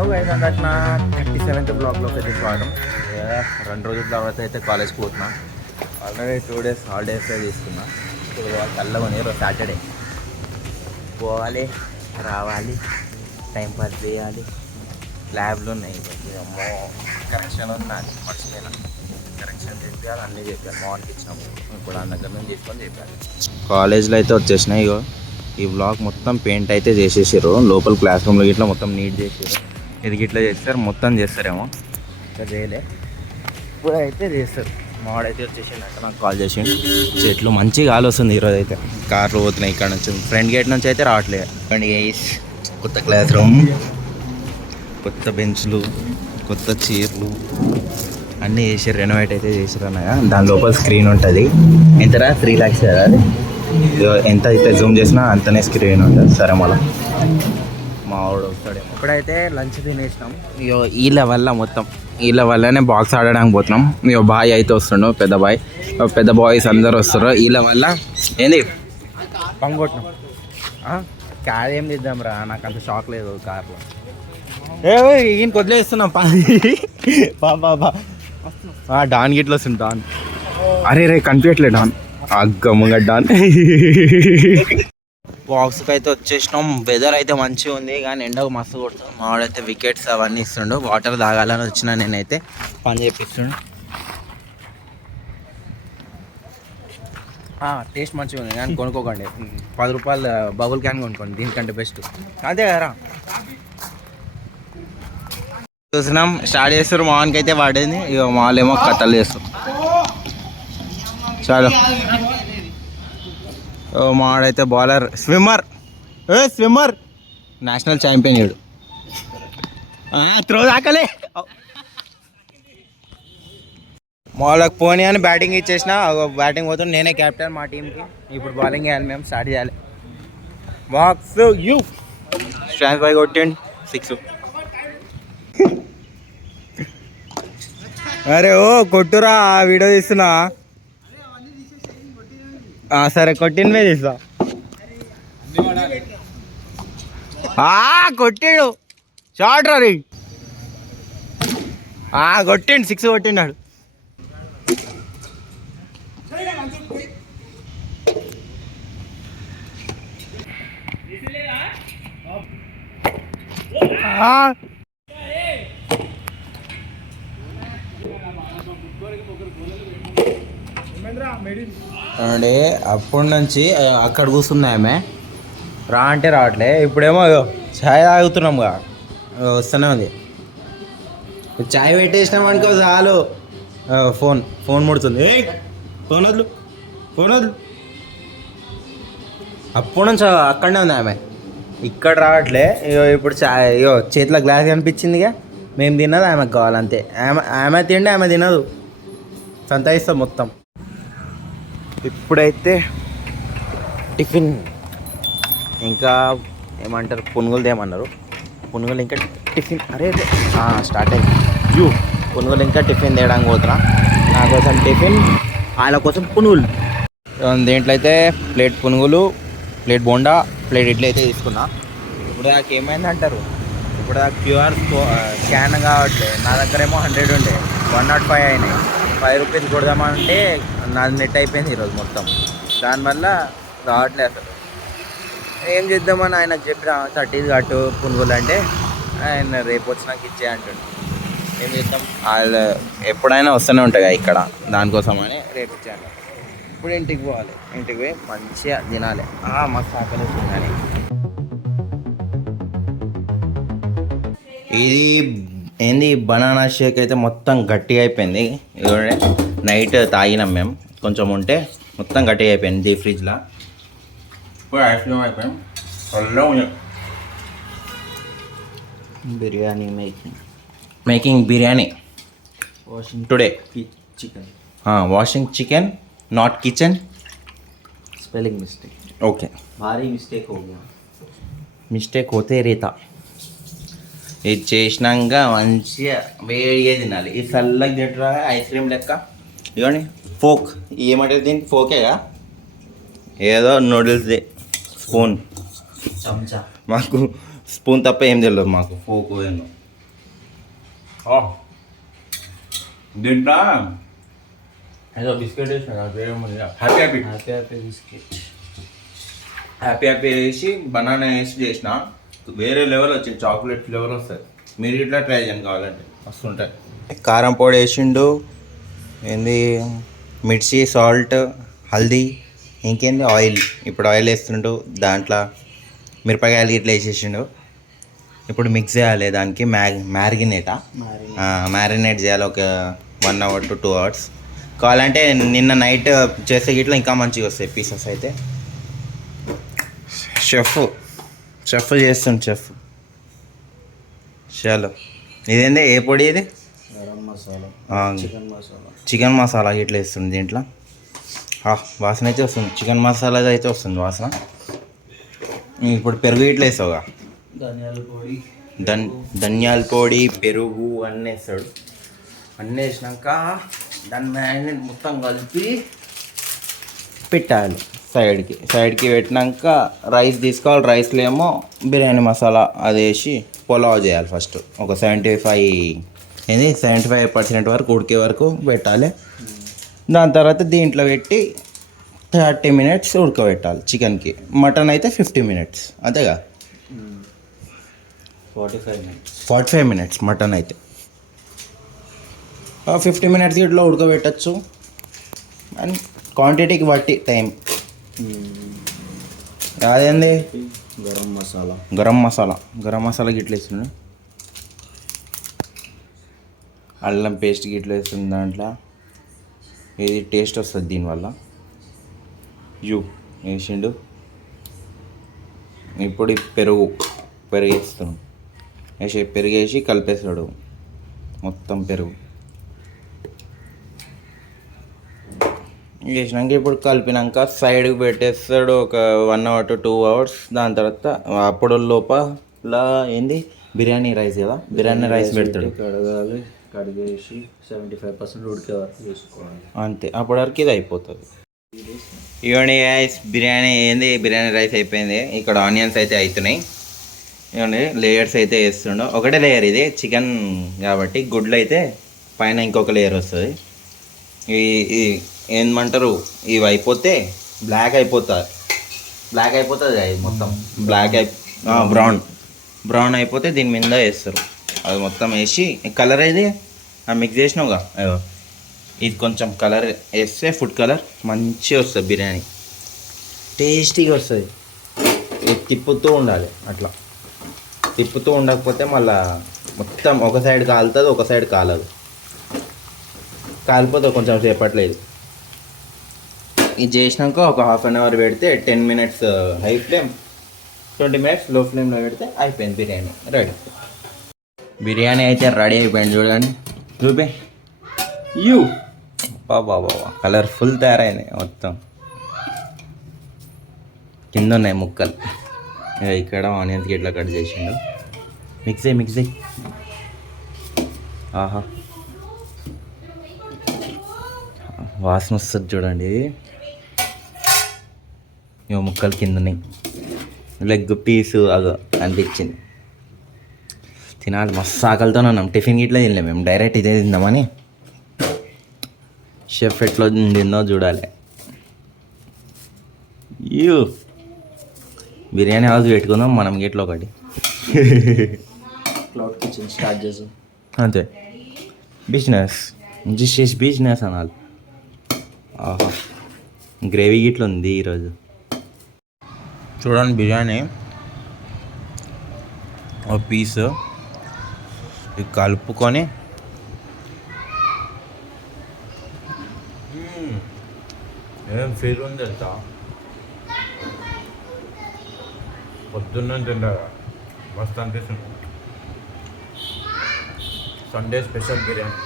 Hello guys, అందరికి నా 37th బ్లాగ్లోకి అయితే స్వాగతం. 2 రోజుల తర్వాత అయితే కాలేజ్కి పోతున్నా. ఆల్రెడీ 2 days హాలిడేస్ తీసుకున్నా. ఇప్పుడు చల్లగా ఈరోజు సాటర్డే పోవాలి, రావాలి, టైం పాస్ చేయాలి. ల్యాబ్లు ఉన్నాయి, అమ్మో కరెక్షన్ ఉంది. నాకు మర్చిపోయినా కరెక్షన్ చెప్పాలి, అన్నీ చెప్పాలి. మార్నింగ్ ఇచ్చినాము, ఇప్పుడు ఆ దగ్గర నుంచి తీసుకొని చెప్పాలి. కాలేజ్లో అయితే వచ్చేసినాయి. ఇగో ఈ బ్లాక్ మొత్తం పెయింట్ అయితే చేసేసారు. లోపల క్లాస్ రూమ్లో ఇట్లా మొత్తం నీట్ చేసారు. ఇది ఇట్లా చేస్తారు, మొత్తం చేస్తారేమో, ఇంకా చేయలే, ఇప్పుడు అయితే చేస్తారు. మావాడైతే వచ్చేసిందంట, నాకు కాల్ చేసిండు. చెట్లు మంచి గాలి వస్తుంది ఈరోజు అయితే. కార్లు పోతున్నాయి ఇక్కడ నుంచి, ఫ్రంట్ గేట్ నుంచి అయితే రావట్లేదు. కొత్త క్లాస్ రూమ్, కొత్త బెంచ్లు, కొత్త చైర్లు అన్నీ చేసారు. రెనోవేట్ అయితే చేసారు అన్నగా. దాని లోపల స్క్రీన్ ఉంటుంది. ఎంతరా 3 lakhs కదా అది. ఎంత అయితే జూమ్ చేసినా అంతనే స్క్రీన్ ఉంటుంది. సరే మళ్ళీ మా వాడు వస్తాడేమో. ఇప్పుడైతే లంచ్ తినేసినాం. ఇగో వీళ్ళ వల్లనే బాక్స్ ఆడడానికి పోతున్నాం. ఇగో బాయ్ అయితే వస్తుండు, పెద్ద బాయ్స్ అందరు వస్తారు. వీళ్ళ వల్ల ఏంది పంగొట్టినాం. కార్ ఏం తీద్దాం రా, నాకు అంత షాక్ లేదు కార్లో. ఈయన వదిలేస్తున్నాం. డాన్ గిట్ల వస్తుంది. డాన్ అరే కనిపించట్లే. Don అగ్గమ్మ don. బాక్స్కి అయితే వచ్చేసినాం. వెదర్ అయితే మంచిగా ఉంది, కానీ ఎండకు మస్తు కొడుతుంది. మావాడైతే వికెట్స్ అవన్నీ ఇస్తుండు. వాటర్ తాగాలని వచ్చిన నేనైతే పని చేపిస్తుండు. టేస్ట్ మంచిగా ఉంది, కానీ కొనుక్కోకండి. 10 రూపాయలు బబుల్ క్యాన్ కొనుక్కోండి, దీనికంటే బెస్ట్. అంతే కదరా. చూసినాం, స్టార్ట్ చేస్తారు. మావానికి అయితే పడేది. ఇక మాలేమో కథలు చేస్తాం. చాలు మావాడైతే బౌలర్, స్విమ్మర్ నేషనల్ ఛాంపియన్ ఇడు. త్రో దాకలే. మావాళ్ళకి పోనీ అని బ్యాటింగ్ ఇచ్చేసిన. బ్యాటింగ్ పోతుంది, నేనే కెప్టెన్ మా టీంకి. ఇప్పుడు బౌలింగ్ వేయాలి, మేము స్టార్ట్ చేయాలి. బాక్స్ యూ స్ట్రాండ్ బై కొట్టండి 6. అరే కొట్టురా, వీడియో తీస్తున్నా. సరే కొట్టిన మీద తీస్తా. కొట్టిండు షార్ట్ రీ. కొట్టిండు 6 కొట్టిండాడు. అంటే అప్పటి నుంచి అక్కడ కూర్చుంది ఆమె, రా అంటే రావట్లే. ఇప్పుడేమో ఛాయ్ తాగుతున్నాంగా, వస్తూనే ఉంది. ఛాయ్ పెట్టేసినాం అనుకో చాలు, ఫోన్ ముడుతుంది. ఫోన్ వదులు. అప్పటి నుంచి అక్కడనే ఉంది ఆమె, ఇక్కడ రావట్లే. ఇప్పుడు ఛాయ్ చేతిలో గ్లాస్ కనిపించిందిగా, మేము తిన్నది ఆమెకు కావాలంతే. ఆమె తిండి ఆమె తినదు, సంతాయిస్తాం మొత్తం. ఇప్పుడైతే టిఫిన్ ఇంకా ఏమంటారు, పునుగులు తేమన్నారు. పునుగులు ఇంకా టిఫిన్ స్టార్ట్ అయింది. పునుగులు ఇంకా టిఫిన్ తేయడానికి పోతున్నా. నా కోసం టిఫిన్, ఆయన కోసం పునుగులు. దేంట్లో అయితే ప్లేట్ పునుగులు, ప్లేట్ బోండా, ప్లేట్ ఇడ్లీ అయితే తీసుకున్నా. ఇప్పుడు నాకు ఏమైంది అంటారు, ఇప్పుడు నాకు QR స్కాన్ కావట్లేదు. నా దగ్గర ఏమో 100 ఉండే, 105 అయినాయి. 5 రూపీస్ కొడదామంటే నాది నెట్ అయిపోయింది ఈరోజు మొత్తం. దానివల్ల రావట్లేదు అసలు. ఏం చేద్దామని ఆయనకు చెప్పిన 30 కట్టు పునుగులు అంటే, ఆయన రేపు వచ్చినాక ఇచ్చే అంటుండు. ఏం చేద్దాం, వాళ్ళు ఎప్పుడైనా వస్తూనే ఉంటాయి ఇక్కడ, దానికోసమని రేపు ఇచ్చాను. ఇప్పుడు ఇంటికి పోవాలి, ఇంటికి పోయి మంచిగా తినాలి. మస్తు ఆకలి వస్తుంది. కానీ ఇది ఏంది, బనానా షేక్ అయితే మొత్తం గట్టిగా అయిపోయింది. ఇదిగోండి, నైట్ తాగినాం మేము, కొంచెం ఉంటే మొత్తం గట్టిగా అయిపోయింది ఫ్రిడ్జ్లో. ఇప్పుడు ఐస్ క్రీమ్ అయిపోయాం. Biryani making biryani today. Washing chicken, not kitchen. Spelling mistake, okay, भारी मिस्टेक हो गया. మిస్టేక్ होते रहता. ఇది చేసినాక మంచిగా వేడిగా తినాలి. ఈ చల్లగా తింటారా ఐస్ క్రీమ్ లెక్క. ఇవ్వండి ఫోక్, ఏమంటారు దీనికి, ఫోకేగా ఏదో నూడిల్స్దే స్పూన్. चमचा మాకు స్పూన్ తప్ప ఏం తెలియదు మాకు. ఫోక్ ఏందో దీంట్లో ఏదో బిస్కెట్ వేసిన happy happy happy happy biscuit. Happy happy వేసి బనానా వేసి చేసిన వేరే లెవెల్ వచ్చింది, చాక్లెట్ ఫ్లేవర్ వస్తుంది. మీరు ఇట్లా ట్రై చేయండి కావాలంటే వస్తుంటాయి. కారం పొడి వేసిండు, ఏంది మిర్చి, సాల్ట్, హల్దీ, ఇంకేంది ఆయిల్. ఇప్పుడు ఆయిల్ వేస్తుండు, దాంట్లో మిరపకాయలు ఇట్లా వేసేసిండు. ఇప్పుడు మిక్స్ చేయాలి, దానికి మ్యారినేట్ చేయాలి ఒక 1 hour to 2 hours. కావాలంటే నిన్న నైట్ చేసే గిట్లా ఇంకా మంచిగా వస్తాయి పీసెస్ అయితే. చెఫ్ చేస్తుంది చలో. ఇదేంది ఏ పొడి ఇది? గరం మసాలా, చికెన్ మసాలా. చికెన్ మసాలా ఇట్లా వేస్తుంది దీంట్లో. వాసన అయితే వస్తుంది, చికెన్ మసాలా అయితే వస్తుంది వాసన. ఇప్పుడు పెరుగు ఇట్లా వేస్తావుగా, ధనియాల పొడి, ధనియాల పొడి, పెరుగు అన్నీ వేస్తాడు. అన్నీ వేసినాక దాన్ని మ్యారినేట్ మొత్తం కలిపి పెట్టాలి సైడ్కి పెట్టినాక రైస్ తీసుకోవాలి. రైస్లో ఏమో బిర్యానీ మసాలా అది వేసి పులావ్ చేయాలి. ఫస్ట్ ఒక 75% వరకు ఉడికే వరకు పెట్టాలి. దాని తర్వాత దీంట్లో పెట్టి 30 minutes ఉడకబెట్టాలి చికెన్కి. మటన్ అయితే 50 minutes అంతేగా, 45 minutes మటన్ అయితే. 50 minutes ఇట్లా ఉడకబెట్టచ్చు. అండ్ క్వాంటిటీకి బట్టి టైం. అదేంది గరం మసాలా గిట్ల వేస్తుంది, అల్లం పేస్ట్ గిట్ల వేస్తుంది దాంట్లో. ఇది టేస్ట్ వస్తుంది దీనివల్ల. వేసిండు. ఇప్పుడు పెరుగు వేస్తున్నాం, పెరుగేసి కలిపేస్తాడు మొత్తం. పెరుగు వేసినాక ఇప్పుడు కలిపినాక సైడ్కి పెట్టేస్తాడు ఒక 1 hour to 2 hours. దాని తర్వాత అప్పుడు లోపల ఏంది బిర్యానీ రైస్ కదా, బిర్యానీ రైస్ పెడతాడు. కడిగేసి 75% ఉడికే వరకు చూసుకోవాలి అంతే. అప్పటి వరకు ఇది అయిపోతుంది. ఇవ్వండి రైస్ బిర్యానీ బిర్యానీ రైస్ అయిపోయింది. ఇక్కడ ఆనియన్స్ అయితే అవుతున్నాయి. ఇవ్వండి లేయర్స్ అయితే వేస్తుండో. ఒకటే లేయర్ ఇది చికెన్ కాబట్టి, గుడ్లు అయితే పైన ఇంకొక లేయర్ వస్తుంది. ఏమంటారు, ఇవి అయిపోతే బ్లాక్ అయిపోతుంది ఇది మొత్తం. బ్రౌన్ అయిపోతే దీని మీద వేస్తారు. అది మొత్తం వేసి కలర్ అయితే మిక్స్ చేసినావుగా, ఇది కొంచెం కలర్ వేస్తే ఫుడ్ కలర్ మంచిగా వస్తుంది, బిర్యానీ టేస్టీగా వస్తుంది. తిప్పుతూ ఉండాలి, అట్లా తిప్పుతూ ఉండకపోతే మళ్ళా మొత్తం ఒక సైడ్ కాలుతుంది, ఒక సైడ్ కాలదు. కాలిపోతే కొంచెం సేపట్లేదు. ఇది చేసినాక ఒక 1/2 hour పెడితే 10 minutes హై ఫ్లేమ్, 20 minutes లో ఫ్లేమ్లో పెడితే అయిపోయింది బిర్యానీ రెడీ. బిర్యానీ అయితే రెడీ అయిపోయింది చూడండి. చూపే బాబా కలర్ఫుల్ తయారైంది మొత్తం. కింద ఉన్నాయి ముక్కలు, ఇక్కడ ఆనియన్స్కి ఇట్లా కట్ చేసిండు. మిక్సీ ఆహా వాసన వస్తుంది చూడండి. ఇవో ముక్కలు కింద ఉన్నాయి, లెగ్ పీసు అగో అనిపించింది. తినాలి, మస్తు ఆకలితో ఉన్నాం. టిఫిన్ గిట్లా తినలేము మేము, డైరెక్ట్ ఇదే తిందామని. షెఫ్ ఎట్లా తిందో చూడాలి. బిర్యానీ హౌస్ పెట్టుకుందాం మనం గిట్ల ఒకటి. క్లౌడ్ కిచెన్ స్టార్ట్ చేసాం అంతే. బిజినెస్ అనాలి. ఆహా గ్రేవీ గిట్ల ఉంది ఈరోజు. చూడండి బిర్యానీ ఒక పీస్ ఇది కలుపుకొని ఏం ఫీల్ ఉంది ఎంత పొద్దున్న తింటారా, మస్తు అనిపిస్తుంది. Sunday special biryani.